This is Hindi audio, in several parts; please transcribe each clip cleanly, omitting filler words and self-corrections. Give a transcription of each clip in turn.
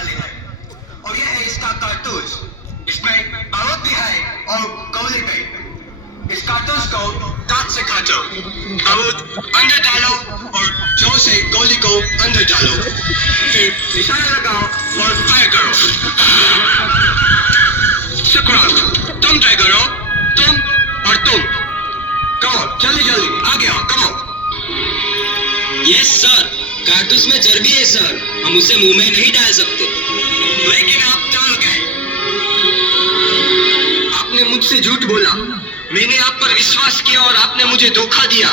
वाली है और ये है इसका कारतूस। इसमें बारूद भी है और गोली भी। इस कारतूस को दांत से काटो, बारूद अंदर डालो और जोर से गोली को अंदर डालो, फिर निशाना लगाओ और फायर करो। सुकरात, तुम ट्राई करो, तुम और तुम। कमो, जल्दी जल्दी आगे आओ, कमो। यस सर, कारतूस में चर्बी है सर, हम उसे मुंह में नहीं डाल सकते। लेकिन आप डाल गए। आपने मुझसे झूठ बोला, मैंने आप पर विश्वास किया और आपने मुझे धोखा दिया।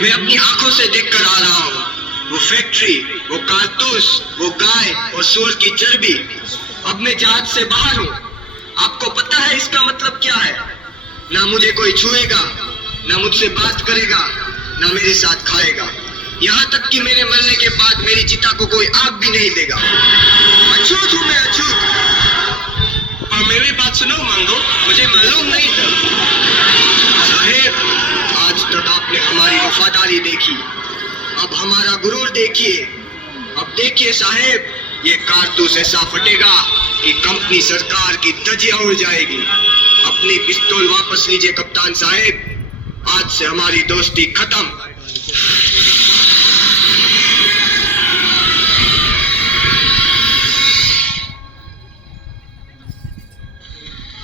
मैं अपनी आंखों से देखकर आ रहा हूँ, वो फैक्ट्री, वो कारतूस, वो गाय और सूअर की चर्बी। अब मैं जहाज से बाहर हूँ। आपको पता है इसका मतलब क्या है? ना मुझे कोई छुएगा, ना मुझसे बात करेगा, ना मेरे साथ खाएगा। यहाँ तक कि मेरे मरने के बाद मेरी चिता को कोई आग भी नहीं देगा। अछूत हूँ मैं, अछूत। और मेरी बात सुनो मंगो, मुझे मालूम नहीं था। साहेब, आज तक आपने हमारी वफादारी देखी, अब हमारा गुरूर देखिए। अब देखिए साहेब, ये कारतूस ऐसा फटेगा कि कंपनी सरकार की धज्जियां उड़ जाएगी। अपनी पिस्तौल वापस लीजिए कप्तान साहेब, आज से हमारी दोस्ती खत्म।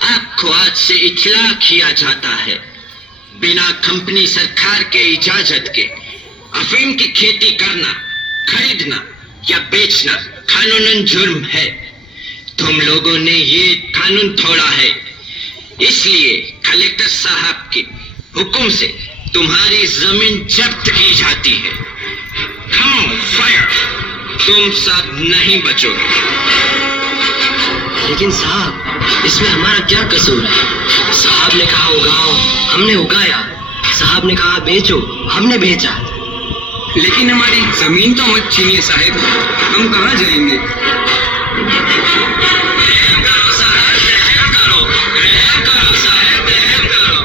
आपको आज से इत्तला किया जाता है, बिना कंपनी सरकार के इजाजत के अफीम की खेती करना, खरीदना या बेचना कानूनन जुर्म है। तुम लोगों ने ये कानून तोड़ा है, इसलिए कलेक्टर साहब के हुक्म से तुम्हारी जमीन जब्त की जाती है। हाँ, फायर, तुम सब नहीं बचोगे। लेकिन साहब, इसमें हमारा क्या कसूर है? साहब ने कहा उगाओ, हमने उगाया। साहब ने कहा बेचो, हमने बेचा। लेकिन हमारी जमीन तो मत छीनिए साहब, हम कहाँ जाएंगे? रहम करो साहब, रहम करो, रहम करो साहब, रहम करो।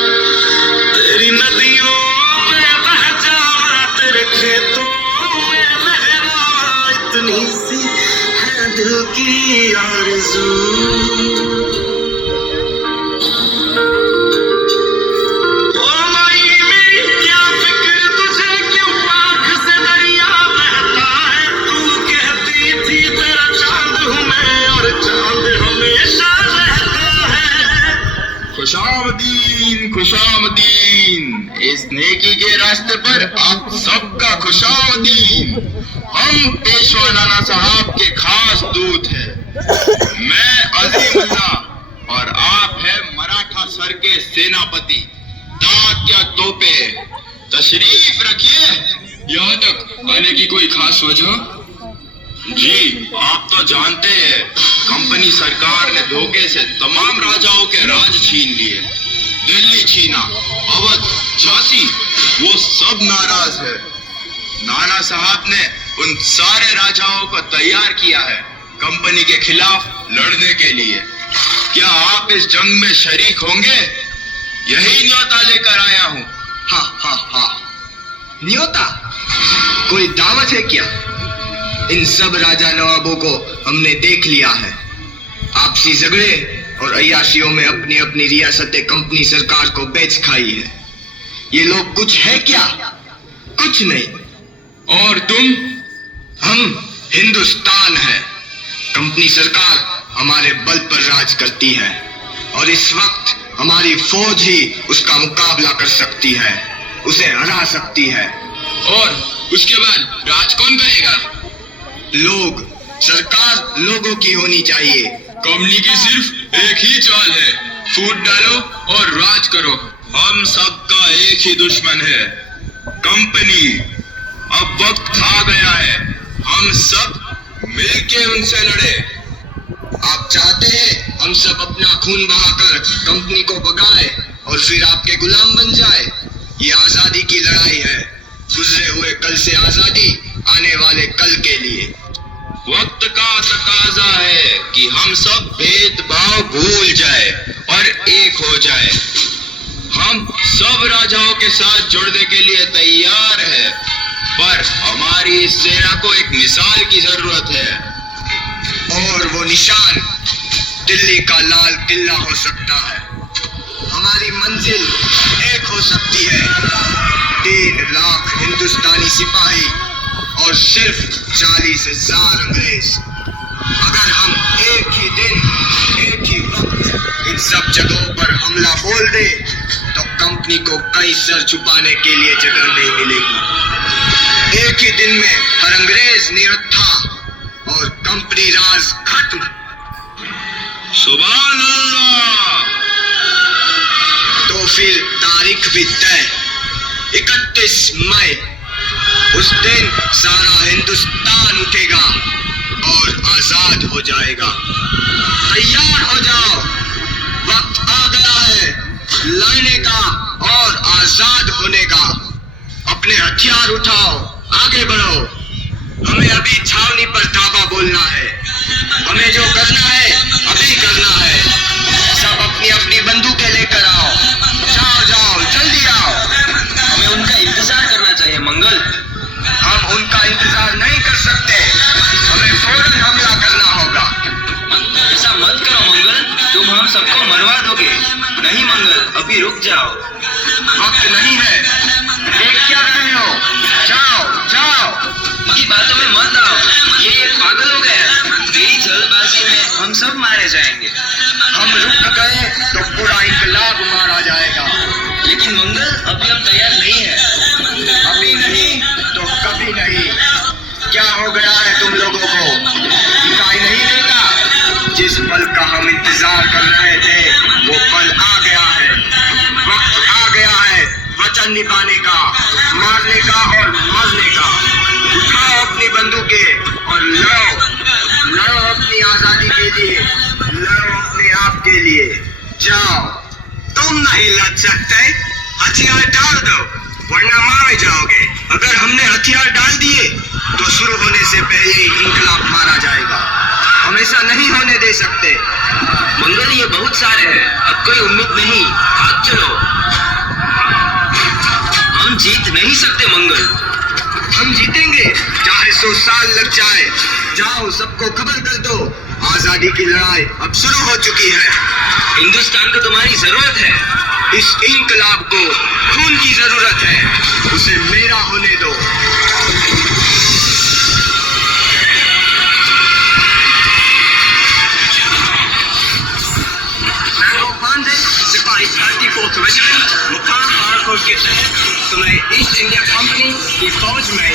तेरी नदियों में बह जावा, तेरे खेतों में लहरा, इतनी सी है दिल की आरज़ू। ओ माई मेरी क्या फिक्र तुझे, क्यों आँख से दरिया बहता है। तू कहती थी तेरा चांद हूँ मैं और चांद हमेशा रहता है। खुशामदीन, खुशामदीन, इस नेकी के रास्ते पर आप सबका खुशामदीन। हम पेशवा नाना साहब के खास दूत हैं। मैं अजीमुल्लाह और आप है मराठा सर के सेनापति। दांत या तोपे, तशरीफ रखिए। यहाँ तक आने की कोई खास वजह? जी, आप तो जानते हैं, कंपनी सरकार ने धोखे से तमाम राजाओं के राज छीन लिए। दिल्ली छीना, अवध, झांसी, वो सब नाराज है। नाना साहब ने उन सारे राजाओं को तैयार किया है कंपनी के खिलाफ लड़ने के लिए। क्या आप इस जंग में शरीक होंगे? यही न्योता लेकर आया हूँ। हाँ हाँ हाँ, न्योता? कोई दावत है क्या? इन सब राजा नवाबों को हमने देख लिया है। आपसी झगड़े और अय्याशियों में अपनी अपनी रियासतें कंपनी सरकार को बेच खाई है। ये लोग कुछ है क्या? कुछ नहीं। और तुम? हम हिंदुस्तान है। कंपनी सरकार हमारे बल पर राज करती है और इस वक्त हमारी फौज ही उसका मुकाबला कर सकती है, उसे हरा सकती है। और उसके बाद राज कौन करेगा? लोग। सरकार लोगों की होनी चाहिए। कंपनी की सिर्फ एक ही चाल है, फूट डालो और राज करो। हम सबका एक ही दुश्मन है, कंपनी। अब वक्त आ गया है, हम सब मिलके उनसे लड़े। आप चाहते हैं हम सब अपना खून बहाकर कंपनी को भगाए और फिर आपके गुलाम बन जाए? ये आजादी की लड़ाई है, गुजरे हुए कल से आजादी, आने वाले कल के लिए। वक्त का तकाजा है कि हम सब भेदभाव भूल जाए और एक हो जाए। हम सब राजाओं के साथ जुड़ने के लिए तैयार है, पर हमारी इस सेना को एक मिसाल की जरूरत है। और वो निशान दिल्ली का लाल किला हो सकता है। हमारी मंजिल एक हो सकती है, 3 लाख हिंदुस्तानी सिपाही और सिर्फ 40,000 अंग्रेज। अगर हम एक ही दिन, एक ही वक्त इन सब जगहों पर हमला बोल दे तो कंपनी को कहीं सर छुपाने के लिए जगह नहीं मिलेगी। एक ही दिन में हर अंग्रेज निहत्था और कंपनी राज खत्म। सुभान अल्लाह। तो फिर तारीख भी तय, 31 मई। उस दिन सारा हिंदुस्तान उठेगा और आजाद हो जाएगा। तैयार हो जाओ, वक्त आ गया है लड़ने का और आजाद होने का। अपने हथियार उठाओ, आगे बढ़ो। हमें अभी छावनी पर धावा बोलना है। हमें जो करना है अभी करना है। सब अपनी अपनी बंदूकें लेकर आओ। जाओ जाओ, जल्दी आओ। हमें उनका इंतजार करना चाहिए मंगल। हम उनका इंतजार नहीं कर सकते, हमें फौरन हमला करना होगा। ऐसा मत करो मंगल, तुम हम सबको मरवा दोगे। नहीं मंगल, अभी रुक जाओ। वक्त नहीं है, देख क्या रहे हो? जाओ जाओ। उनकी बातों में मत आओ, ये पागल हो गया। मेरी जल्दबाजी में हम सब मारे जाएंगे। हम रुक गए तो पूरा इनकलाब मारा जाएगा। लेकिन मंगल, अभी हम तैयार नहीं है। अभी नहीं तो कभी नहीं। क्या हो गया है तुम लोगों को? दिखाई नहीं देता? जिस पल का हम इंतजार कर रहे थे वो पल आ गया है। वक्त आ गया है वचन निभाने का, मारने का और मरने का। उठाओ अपनी बंदूकें और लड़ो। लड़ो अपनी आजादी के लिए, लड़ो अपने आप के लिए। जाओ। तुम नहीं लड़ सकते, हथियार डाल दो वरना मारे जाओगे। अगर हमने हथियार डाल दिए तो शुरू होने से पहले ही इंकलाब मारा जाएगा। हम ऐसा नहीं होने दे सकते। मंगल, ये बहुत सारे हैं, अब कोई उम्मीद नहीं। हाथ चलो, हम जीत नहीं सकते मंगल। हम जीतेंगे, चाहे 100 साल लग जाए। जाओ, सबको खबर कर दो, आजादी की लड़ाई अब शुरू हो चुकी है। हिंदुस्तान को तुम्हारी जरूरत है। इस इंकलाब को खून की जरूरत है, उसे मेरा होने दो। सिपाही 34th रेजिमेंट मुकाम बारकोट के तहत तुम्हें ईस्ट इंडिया कंपनी की फौज में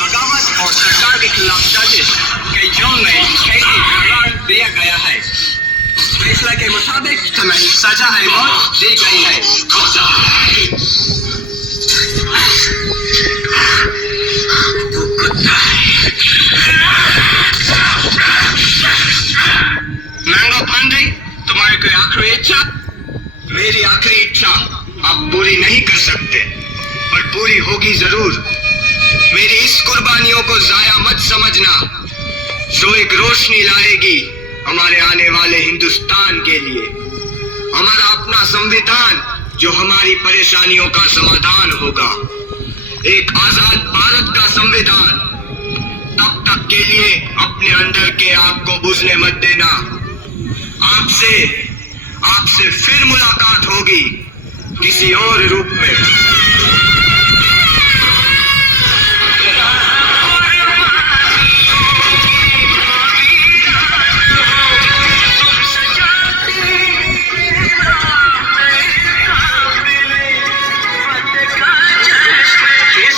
बगावत और सरकार के खिलाफ साजिश के जुर्म में कैदी करार दिया गया है। फैसले के मुताबिक तुम्हें सजा-ए मौत दी गई है। मैंगो पांडे, तुम्हारी कोई आखिरी इच्छा? मेरी आखिरी इच्छा आप पूरी नहीं कर सकते, पर पूरी होगी जरूर। मेरी इस कुर्बानियों को जाया मत समझना, जो एक रोशनी लाएगी हमारे आने वाले हिंदुस्तान के लिए। हमारा अपना संविधान जो हमारी परेशानियों का समाधान होगा, एक आजाद भारत का संविधान। तब तक के लिए अपने अंदर के आग को बुझने मत देना। आपसे फिर मुलाकात होगी किसी और रूप में। किस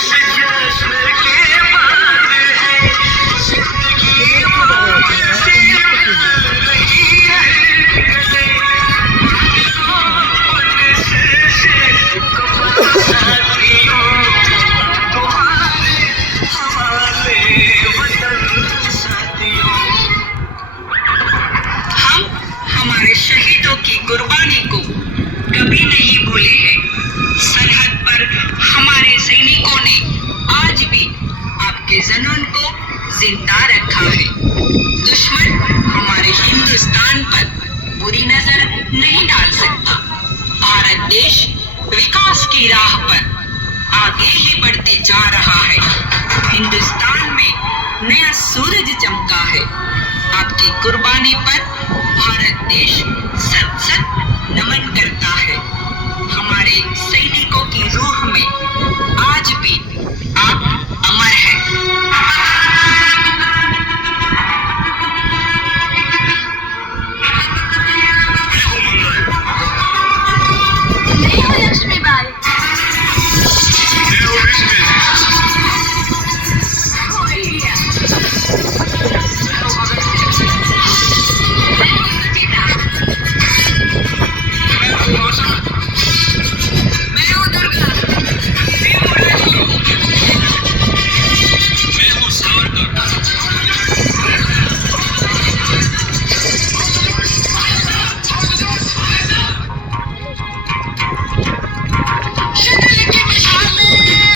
के जुनून को जिंदा रखा है। दुश्मन हमारे हिंदुस्तान पर बुरी नजर नहीं डाल सकता। भारत देश विकास की राह पर आगे ही बढ़ते जा रहा है। हिंदुस्तान में नया सूरज चमका है। आपकी कुर्बानी पर भारत देश सत सत नमन करता है।